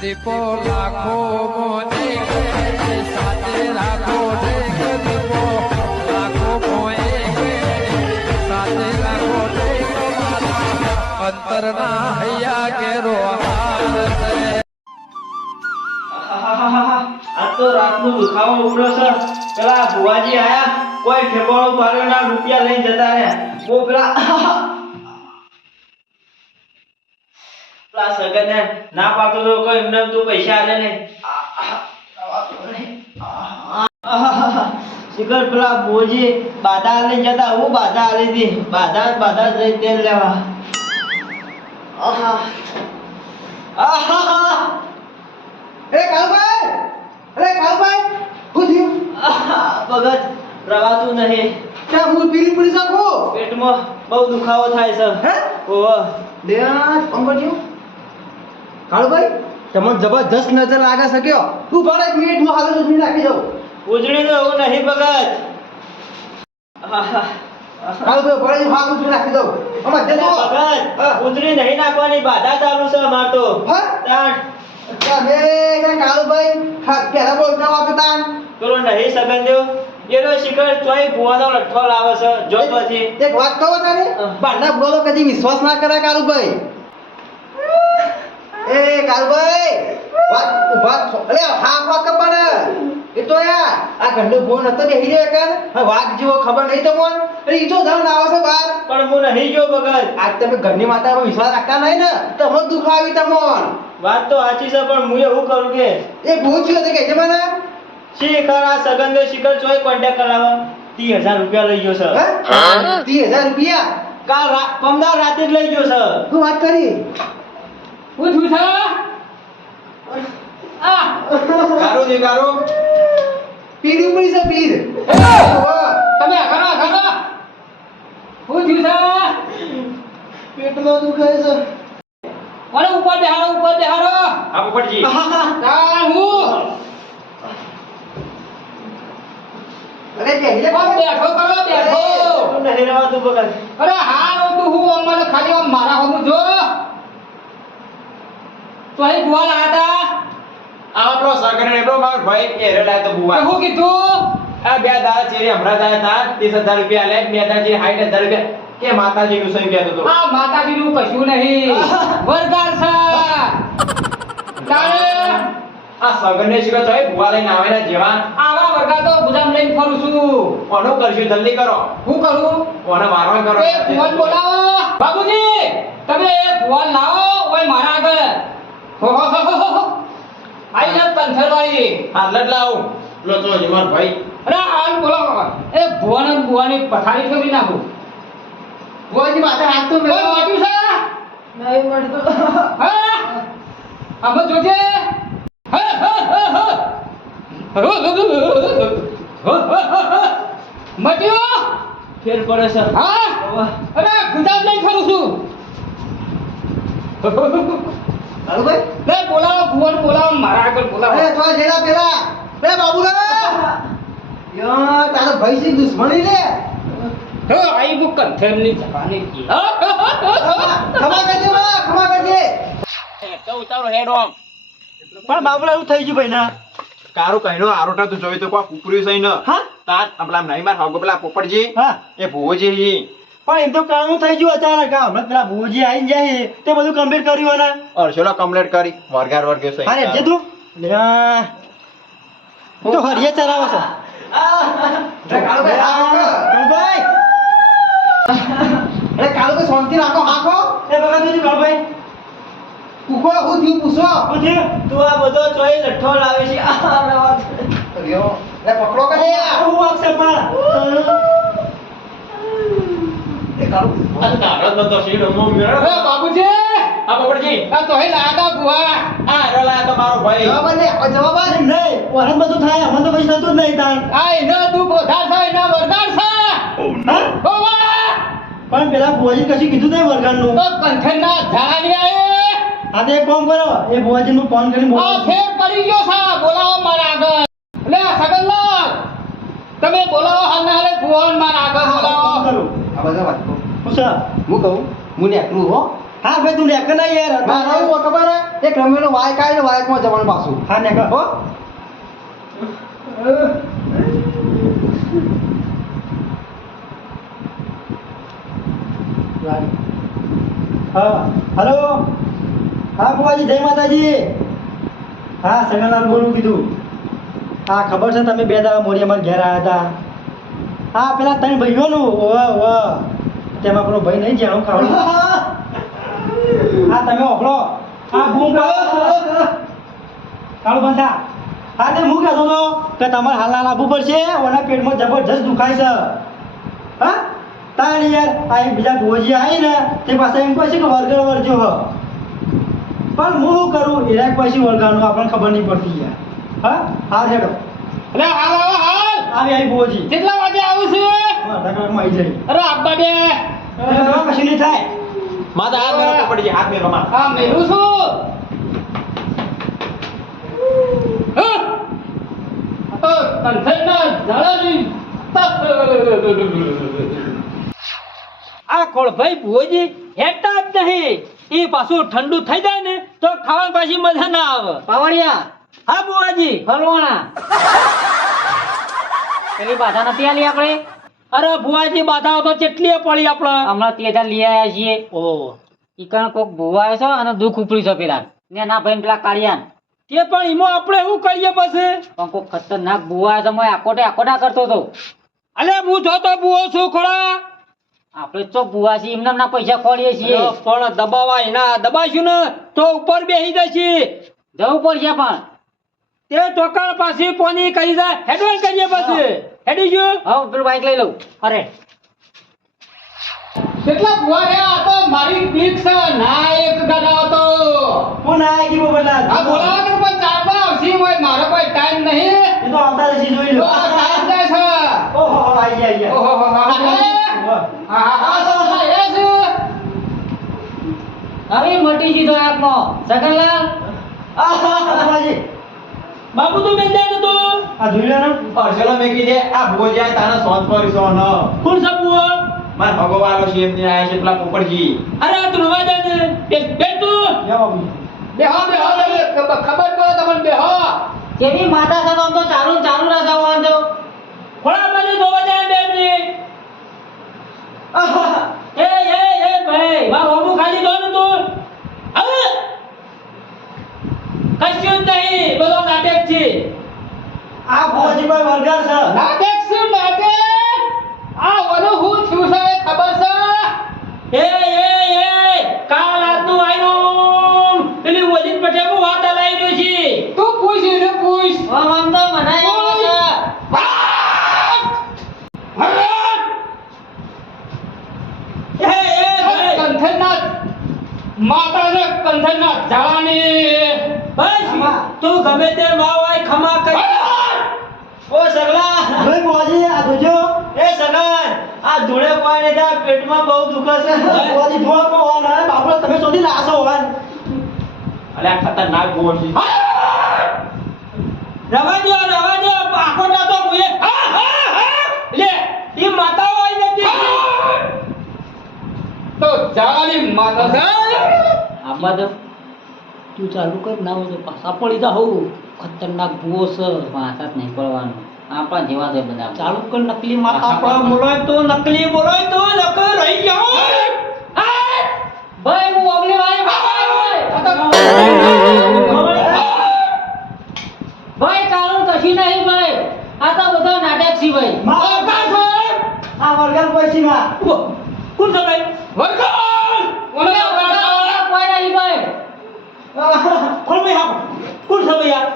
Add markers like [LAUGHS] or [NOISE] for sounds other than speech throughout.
દીપો. લાખો મોને સાથે રાખો પેલા ભુવાજી આયા, કોઈ ઠેકાણો પાડ્યો ના, રૂપિયા લઈને જતા રહ્યા. બહુ પેલા પેલા સગનને ના પાડતો તો કોઈ એમને તું પૈસા આલે નહીં આહાહાહા. શિખર પેલા ભુવાજી બાધા આલે જતા હું બાધા આલી હતી? બાધા બાધા જઈ તેલ લેવા. આહા આહાહા. એ કાળુભાઈ અરે કાળુભાઈ શું થયું? ભગત રવાતું નહીં. ક્યાં હું પીરી પડી શકું પેટમાં બહુ દુખાવો થાય છે. હે? ઓહો. દેવાજ પંકજ્યો કાળુભાઈ તમને જબરજસ્ત નજર લાગે શક્યો તું ભલે એક મિનિટ હું હાલ જ નાખી જાઉં. ઉજળી તો એવું નહીં ભગત. કાળુભાઈ ભલે હું હાલ જ નાખી દઉં અમાર જતો ભગત ઉજળી નહીં નાખવાની બાધા ચાલુ છે અમાર તો. હા? તાણ. કાળુભાઈ હા, પહેલા બોલતા વાતો તાન પેલો નહીં સગન એનો શિખર ચોય ભુવાનો લાવે છે જો પછી. એક વાત કહો તારે. બારના બોલો કદી વિશ્વાસ ના કરે કાળુભાઈ એ કાલભાઈ વાત ઊભા અલે હા વાત કપાને એ તો યાર આ ઘરનો ફોન હતો બેહી રહ્યો કર હવે વાત જો ખબર નહીં તો મોન અરે ઈ તો જાણ આવે છે બાર. પણ હું નહીં ગયો ભગત. આજ તમે ઘરની માતા પર વિશ્વાસ રાખતા નહીં ને? તમને દુખ આવી તમોન. વાત તો સાચી છે પણ હું એવું કરું કે એ પૂછ્યો તો કે છે મને. શિખર આ સગન શિખર જોઈ કોન્ટેક્ટ કરાવો ત્રી હજાર રૂપિયા લઈ ગયો છે. હે? ત્રીસ હજાર રૂપિયા? કાલ પમદાર રાતે જ લઈ ગયો છે. શું વાત કરી? હું છું છો? આ. કારું દે કારું પીર ઉપડી છે પીર. તમે કરો કરો હું છું છો? પેટમાં દુખે છે. અરે ઉપર બેહાડો ઉપર બેહાડો. આ ઉપરજી હા હું. અરે બેહી બેઠો કરો બેઠો. તું નહીં રહેવાતું ભગત અરે હા તું હું અમને ખાલી મારા હોનું જો. તો અહીં લાયા આ આપણો ને એટલો મારો ભાઈ એ રેલા તો તા બુવા. હું કીધું? આ બે દાડા ચેરી હમણાં જાય તા 30000 રૂપિયા લે બે દાડા ચેરી 60000 રૂપિયા. કે માતાજી નું સહી કહેતો તો આ માતાજીનું કશું નહીં. [LAUGHS] વરદાર છે. આ સગન ને શીખો તોય બુવા લઈને આવે ને જેવા. આવા વરદાન તો ગુજામ લઈને ફરું છું. ઓનો કરશું? જલ્દી કરો. હું કરું? ઓને મારવા કરો? એ ફોન બોલાવો. બાબુજી તમે એ ફોન લાવો ઓય મારા આગળ. હો હો હો હો હો આઈ લવ. હાલ જ લાવું લો તો ભાઈ. અરે આન બોલાવો એ ભુવન અને ભુવાની પથારી કરી નાખું. ભુવાની માથે હાથ તો મેલો છે? નહીં મળતો. [LAUGHS] હા? આમ જોજે. હા હા હા હા. મટ્યો? ફેર પડે છે. હા? અરે ગુજરાત નહીં ખરું છું. કાળુભાઈ લે બોલાવો ભુવન બોલાવો મારા આગળ બોલાવો. અરે તો જેડા પેલા. બે બાબુલા યો તારો ભાઈ છે દુશ્મની લે આઈ બુક કંથરની જવાની કી ખમા કરજે માં ખમા કરજે. તો ઉતારો હેડ ઓમ પણ બાબલા એવું થઈ ગયું ભાઈ ના કારો કહીનો આરોટા તું જોઈ તો કોઈ કુકરી સહી ન. હા? તાર આપલા નહીં માર હાગો પેલા પોપટજી. હા. એ ભુવોજી પણ એમ તો કામ થઈ ગયું અચાનક આ હમણાં પેલા ભુવજી આવી જાય તે બધું કમ્પ્લીટ કર્યું અને? અરશોલા કમ્પ્લીટ કરી વર્ગાર વર્ગે છે. અરે જે તું? તો હરિયે ચલાવો છો. કાળુભાઈ અરે કાળુભાઈ શાંતિ રાખો હાકો એ બગા તું ભાઈ. કુકો હું થયું પૂછો. તું આ બધો ચોઈ લઠ્ઠો લાવે છે. આ પકડો કરે એ વાગશે પણ. એ કાળુ આ તારો જ નતો સીડો મો મેળો અરે બાબુજી! આ તો હે લાડા ભુવા. આ રેલા તો ભાઈ જવાબ. નહીં વરસ બધું થાય અમને તો પછી થતું જ નહીં તાણ આ એનો એનો વરદાન છે હા? પણ પેલા ભુવાજી કશું કીધું નહીં વરગાડનું તો કંઠના ધારી આયે. આ તો એક કામ કરો. એ ભુવાજીને નું ફોન કરીને આ ફેર પડી ગયો સા બોલાવો મારા આગળ. લે સગનલાલ તમે બોલાવો હાલ હાલે ભુવન મારા આગળ. બોલાવો. આ બધા વાત કહું? હું સર? હું કહું? હું ને હો. હા ભાઈ તું લેખ ના યાર. મારે એવું ખબર હે? એક રમેલો વાયક આવીને વાયકમાં જવાનું પાછું. હા ને હો. હા હલો. હા બુવાજી જય માતાજી. હા સગનલાલ બોલું કીધું. હા ખબર છે તમે બે દાડા મોડિયામાં અમારા ઘેર આવ્યા હતા? હા, પેલા ત્રણ ભાઈઓનું. વાહ વાહ તેમાં આપણો ભાઈ નહીં જાણો ખાવાનું. હા, તમે ઓફળો હા બૂમ કાળો બંધા. હા તે હું કહેતો હતો કે તમારે હાલ હાલ આપવું પડશે? ઓના પેટમાં જબરજસ્ત દુખાય છે. હા? તાણ યાર, આ એક બીજા ભોજી આવી ને, તે પાસે એમ કહે છે કે વર્ગર વર્જો હ. પણ હું શું કરું? એના પછી વર્ગાનું આપણને ખબર નહીં પડતી યાર. હા? હાલ હેડો. અરે હાલ આવો હાલ. આવી આવી બોજી કેટલા વાગે આવું છું? કલાકમાં આવી જાય. અરે આબા બે અરે કશું નહીં થાય. માતા હાથ મેલો પડી હાથ મેલો માં હા મેલું છું. આ ખોળભાઈ ભુવોજી હેઠતા જ નહીં. એ પાછું ઠંડુ થઈ જાય ને તો ખાવા પાછી મજા ના આવે. પાવડિયા હા બુવાજી ફલવાણા પેલી બાધા નથી આલી આપણે? અરે ભુવાજી બાધાઓ તો કેટલી પડી આપણે. હમણાં તેજા લઈ આવ્યા છીએ. ઓ. ઈ કણ કોક ભુવાયો છે અને દુઃખ ઉપડ્યું છે પેલા. ને ના ભાઈ પેલા કાળિયાન. તે પણ એમાં આપણે શું કરીએ પછી? પણ કોક ખતરનાક ભુવાયો છે મેં આકોટે આકોટા કરતો હતો. અલે હું જોતો બુઓ છું ખોળા. આપણે તો ભૂવા છીએ એમને ના પૈસા ખોળીએ છીએ. પણ દબાવા એના દબાશું ને તો ઉપર બેસી જશે. જવું પડશે પણ. તે ચોકડ પાછી પોની કરી દે. હેડવેલ કરીએ પછી. હેડી જો હવે પેલું બાઈક લઈ લઉં. અરે. કેટલા ભુવા રહ્યા આ તો મારી પીક છે. ના એક ગધા હતો. હું ના આવી ગયો બોલા આ બોલાવા કર પણ ચાલવા આવશે. હોય મારો કોઈ ટાઈમ નહીં. એ તો આવતા જશે જોઈ લો. આ ટાઈમ જાય છે. ઓહો હો, આઈ ગયા, ગયા. ઓહો હો, હો, હો. હા હા. તો આવ્યા છે હવે મટી જીધો આપનો. સગનલાલ આહા, બાબાજી. બાબુ તું બેન જાય તું આ જોઈ લો ને. અરસેલો મેકી દે આ ભોજ્યા તારા સોત કરીશો ન. કોણ છે બુઓ માર ભગવાલો છે એમને આયા છે પેલા પોપડજી અરે તું નવા જાય બે બેસ તું. બેહો બેહો ખબર પડે તમને બેહો જેવી માતા છે તો આમ તો ચાલુ ને ચાલુ રહેશે વાંધો ખોળા બાજુ ધોવા જાય બે મિનિટ. [LAUGHS] એ એ એ ભાઈ મારું હોમું ખાલી દો ને તું. હવે કશું જ નહીં બધો છે. આ કોઈ વલગાર છે. ના શું માટે. આ ઓલું હું છું છે ખબર છે? એ એ એ કાલ રાતનું આયનું પેલી વજીત પટેલ હું વાત લાવી રહ્યો છે. તું પૂછ ને પૂછ. આમ તો એ કંઠનાથ માતા કંઠનાથ બસ તું ગમે તે માં હોય ખમા કરી. ઓ સગલા. ભાઈ ભોજી આ જોજો. એ સગન આ ધૂળે કોઈ ને થાય પેટમાં બહુ દુખે છે ભોજી ધોવા કો હોવા ના બાપડો તમે શોધી લાસો હોવા. અલે આ ખતરનાક ભૂવો છે. રવા દો રવા દો આખો તો મુએ. હા હા હા! લે ઈ માતાઓ આવી નથી તો ઝાલાની માતા. છે આમાં તો તું ચાલુ કર ના હોય તો પાછા પડી જા હોઉં ખતરનાક ભૂવો છે. પાછા જ નહીં પડવાનું. આપણા જેવા છે બધા. ચાલુ કર નકલી માતા આપણા બોલાય તો નકલી બોલાય તો નકર રહી જાઓ. ભાઈ હું અગલી વારે ભાઈ કારણ કશું નહીં ભાઈ. આ તો બધા નાટક છે ભાઈ. આ વલગાર પછી માં કોણ છે ભાઈ? વર્ગલ કોઈ નહીં ભાઈ. ભાઈ હા કોણ છે ભાઈ યાર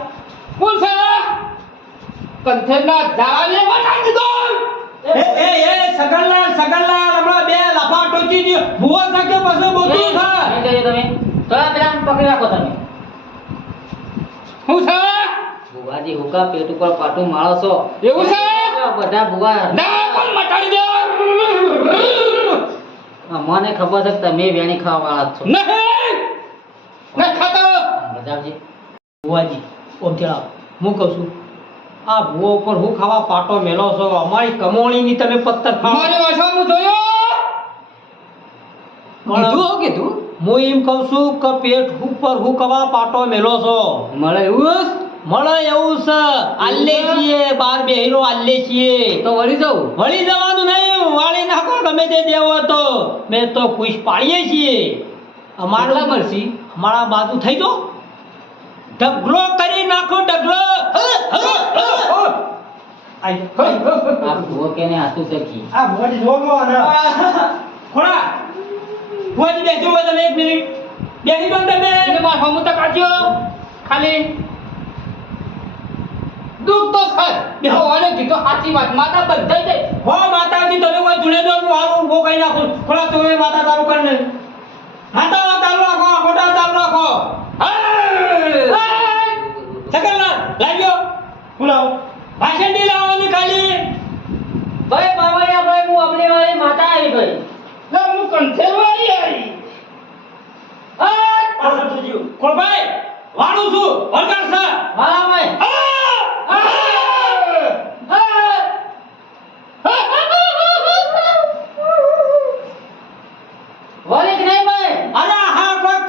કોણ છે? કંઠનાથ જાલે બનાવી દીધો. એ એ એ સગનલાલ સગનલાલ હમણાં બે લફા ટોચી દી ભૂવા સાકે પાસે બોતું છે તમે તો આ પેલા પકડી રાખો તમે? હું છે? ભુવાજી હુકા પેટ ઉપર પાટું માળો છો. એવું છે? બધા ભુવા ના પણ મટાડી દે? મને ખબર છે કે તમે વેણી ખાવા વાળા છો. નહીં! ખાતો ભુવાજી ઓમ ચલાવ હું કહું છું આ ભૂવો ઉપર હું ખાવા પાટો મેલો છો અમારી કમોણીની તમે પત્તર ખાવા હું જોયો? પણ- કીધું હો એમ કહું છું કે પેટ ઉપર હું કવા પાટો મેલો છો. મળે એવું મળે એવું છે. આલ્લે છીએ બાર બેહીનો આલ્લે છીએ. તો વળી જાઉં વળી જવાનું નહીં વાળી નાખો ગમે તે દેવો તો. મેં તો ખુશ પાડીએ છીએ. અમારું મળશે અમારા બાજુ થઈ જો ઢગલો કરી નાખો ઢગલો આ ખોડા તમે એક મિનિટ. બેસી તમે. માર હમું તો ખાલી. દુઃખ તો થાય બેહો અને કીધું સાચી વાત. માતા બંધાઈ જાય. હો માતાજી તમે કોઈ દો હું હારું ઊભો કરી નાખું. ખોડા તમે માતા તારું કરીને માતા ચાલુ રાખો ખોટા ચાલુ રાખો. સકલના લાગ્યો? બોલાવો. ભાષણ લાવવાની ખાલી. ભાઈ બાવળિયા ભાઈ હું અમને વાળી માતા આવી ભાઈ લે હું આવી. પાછળ તો જીવ ખોળભાઈ વાળું છું. વરદાર સર મારા ભાઈ કે નહીં ભાઈ અરે હા કોક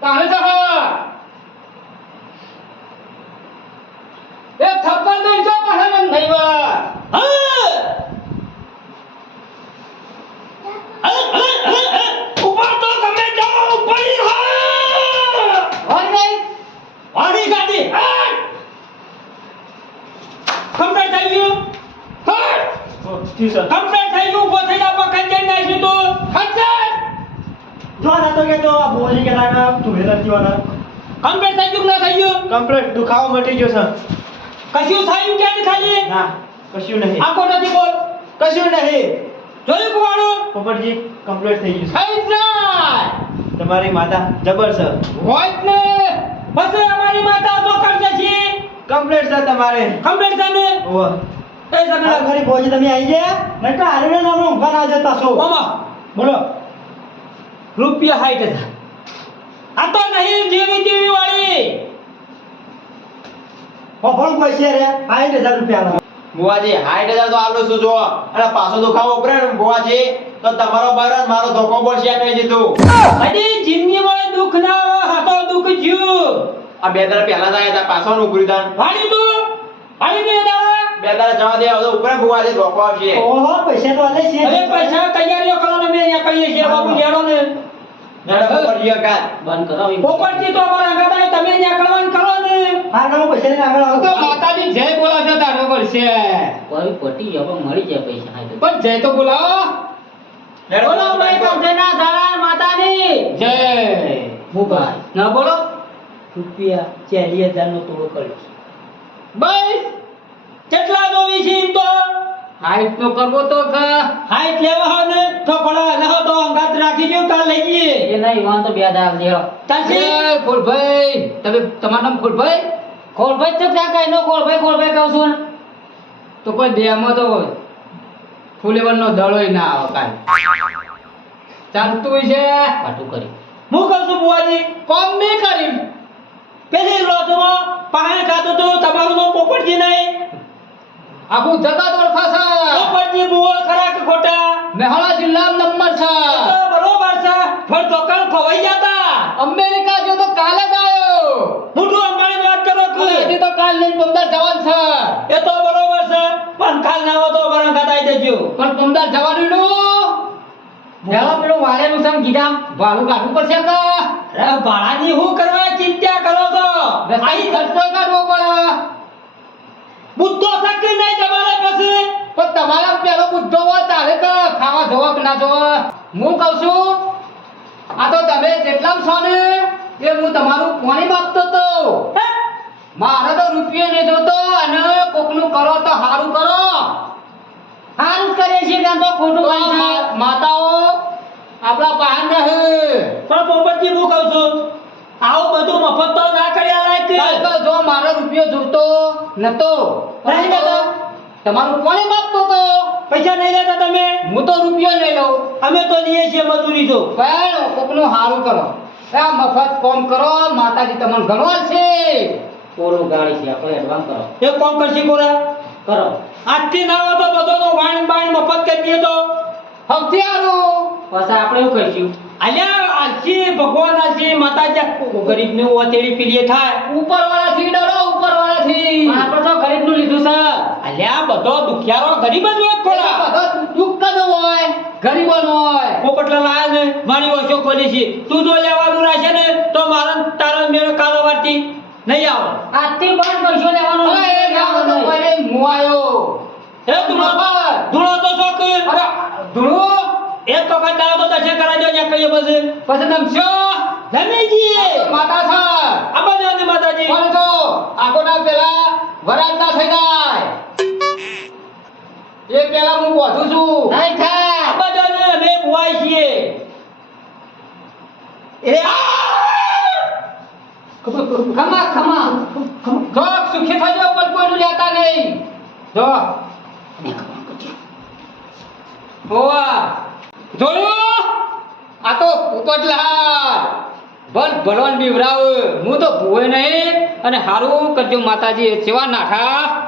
તાણે તો એ થપ્પડ દઈ જો પાછા મન થઈ વા ઉપર તો ગમે જાઓ પડી હા વળી નહીં વાળી ગાડી કમ્પ્લીટ થઈ ગયું કમ્પ્લીટ થઈ ગયું ઊભો થઈ જા પકડ જઈને નાખી તું જો ના તો કે ના તું હેરા જીવાના. કમ્પ્લીટ થઈ ગયું ના થઈ ગયું? કમ્પ્લીટ દુખાવો મટી ગયો સર કશું થયું કે ખાલી? ના કશું નહીં. આખો નથી બોલ. કશું નહીં. જોયું કુવાડું? પોપટજી કમ્પ્લીટ થઈ ગયું થઈ ના તમારી માતા જબર સર હોય ને. પછી અમારી માતા તો કરજે છે. કમ્પ્લીટ છે તમારે. કમ્પ્લીટ છે ને? ઓ એ સગડા ખરી ભુવાજી તમે આવી ગયા? નહીં તો હારે નામનો ઊંઘા ના જતા છો. બોલો. રૂપિયા હાઈટ હજાર આ તો નહીં જેવી તેવી વાળી. વફળ પૈસે રે સાઠ હજાર રૂપિયા બુવાજી હાઈટ હજાર તો આલો છું જો અને પાછો દુખાવો ઉપરે બુવાજી તો તમારો બરસ મારો ધોકો બોલશે કહી દીધું. અરે જિંદગીમાં દુખ ના હાથો દુઃખ જ્યું આ બે દાડા પહેલા જાય તા પાછો નું ઉગરી દાન વાડી તું વાળી બે દાડા બે દાડા જવા દે હવે ઉપરે બુવાજી ધોકો આવશે ઓહો પૈસા તો આલે છે. અરે પૈસા તૈયારીઓ કરો ને અમે અહીંયા કહીએ છીએ બાબુ લેડો ને. પોપટજી તો અમારા તમે અહીંયા કરો ને. હા પૈસા લઈને આગળ તો માતાજી જય બોલાવશે તારો પડશે કોઈ પટી જાય મળી જાય પૈસા પણ જય તો બોલાવો. બોલો ભાઈ કંઠેના ઝાડા માતાની જય. હું ના બોલો. રૂપિયા ચાલીસ હજાર નો તોડો કર્યો બસ. કેટલા જોવી છે એમ તો? હાઈટ નો કરવો તો કે હાઈટ લેવા હો ને તો પડવા ના તો અંગાત રાખી જો કાલ લઈ જઈએ. એ નહીં વાં તો બેદા આવ લેવો તાસી એ ખોડભાઈ તમે તમારું નામ ખોડભાઈ ખોલભાઈ તો ક્યાં કઈ નો ખોલભાઈ ખોલભાઈ કહું છું તો કોઈ દેહમાં તો ફૂલેવરનો દળોય ના આવે કાઈ. ચાલતું છે. પાટું કરી. હું કહું છું બુવાજી કોમ નહીં કરી પેલી લોટમાં પાણી ખાતું તો તમારું તો પોપટજી નહીં. આખું જગત ઓળખાશે. ઉપરથી બુઓ ખરા કે ખોટા. નેહાળા જિલ્લા નંબર છે. તો બરોબર છે પણ દુકાન ખોવાઈ જતા. અમેરિકા જો તો કાલે જ આવ્યો. મોટું અંબાણી વાત કરો તું. હજી તો કાલ નહીં પંદર જવાન છે. એ તો બરોબર છે પણ કાલ ના હોય તો ખાતા દેજો પણ પંદર જવાનું નું લેવો પેલો વાળેલું છે ને ગીધામ ભાડું કાઢવું પડશે કે? અરે ભાડાની હું કરવા ચિંતા કરો તો રસ્તાની ખર્ચો કાઢવો પડે? બુદ્ધો શક્તિ નહીં તમારે પછી પણ તમારા પેલો બુદ્ધો હોય તારે તો ખાવા જોવો કે ના જોવો? હું કહું છું આ તો તમે જેટલા છો ને એ હું તમારું કોની માગતો તો? હે? મારે તો રૂપિયો નહીં જોતો અને કોકનું કરો તો સારું કરો. સારું કરીએ છીએ ત્યાં તો ખોટું માતાઓ આપણા પાન રહે. પણ પોપટજી હું કહું છું આવું બધું મફત તો ના કર્યા લાયક. જો મારો રૂપિયો જોતો નતો નહીં લેતા? તમારું કોને માગતો તો? પૈસા નહીં લેતા તમે? હું તો રૂપિયો લઈ લઉં. અમે તો લઈએ છીએ મજૂરી જો. પણ કોકનું સારું કરો. આ મફત કોમ કરો માતાજી તમને ગણવા છે કોરો ગાડી છે? આપણે એડવાન્સ કરો. એક કોમ કરશી કોરા? કરો. આજથી ના હોય તો બધો તો વાણ બાણ મફત કરી દઈએ તો. સૌથી સારું પછી આપણે એવું કહીશું અલ્યા આલસી ભગવાન આલસી માતાજી ગરીબ ને ઓતેડી પીલીએ થાય. ઉપરવાળાથી ડરો ઉપર વાળા થી આપણે તો ગરીબનું લીધું છે. અલ્યા બધો દુખિયારો ગરીબ જ હોય ખોલા બધો દુઃખ જ હોય ગરીબોનો હોય. પોપટલા લાયા ને મારી ઓછો ખોલી છે. તું જો લેવાનું રહેશે ને તો મારો તારો મેળો કાલો વાટી નહીં આવો. આજથી પણ પૈસો લેવાનો હોય એ તો પરે મુવાયો એ ધૂળો ધૂળો તો શોખ. અરે ધૂળો એક વખત દાડો તો દર્શન કરાવજો જ્યાં કહીએ પછી. પછી નમશો ધમેજી માતા સર. આ બાજુ ને માતાજી. પણ જો આખોના પેલા વરાજ થઈ જાય. એ પેલા હું પહોંચું છું. નહીં થાય. આ ને અમે બોવાય છીએ. એ ખમા ખમા. જો સુખી થજો પણ કોઈનું લેતા નહીં. જો. હોવા આ તો પોપટલાલ ભલ ભલવાન બીવરાવ હું તો ભૂવે નહીં. અને હારું કરજો માતાજી, સેવા નાખા.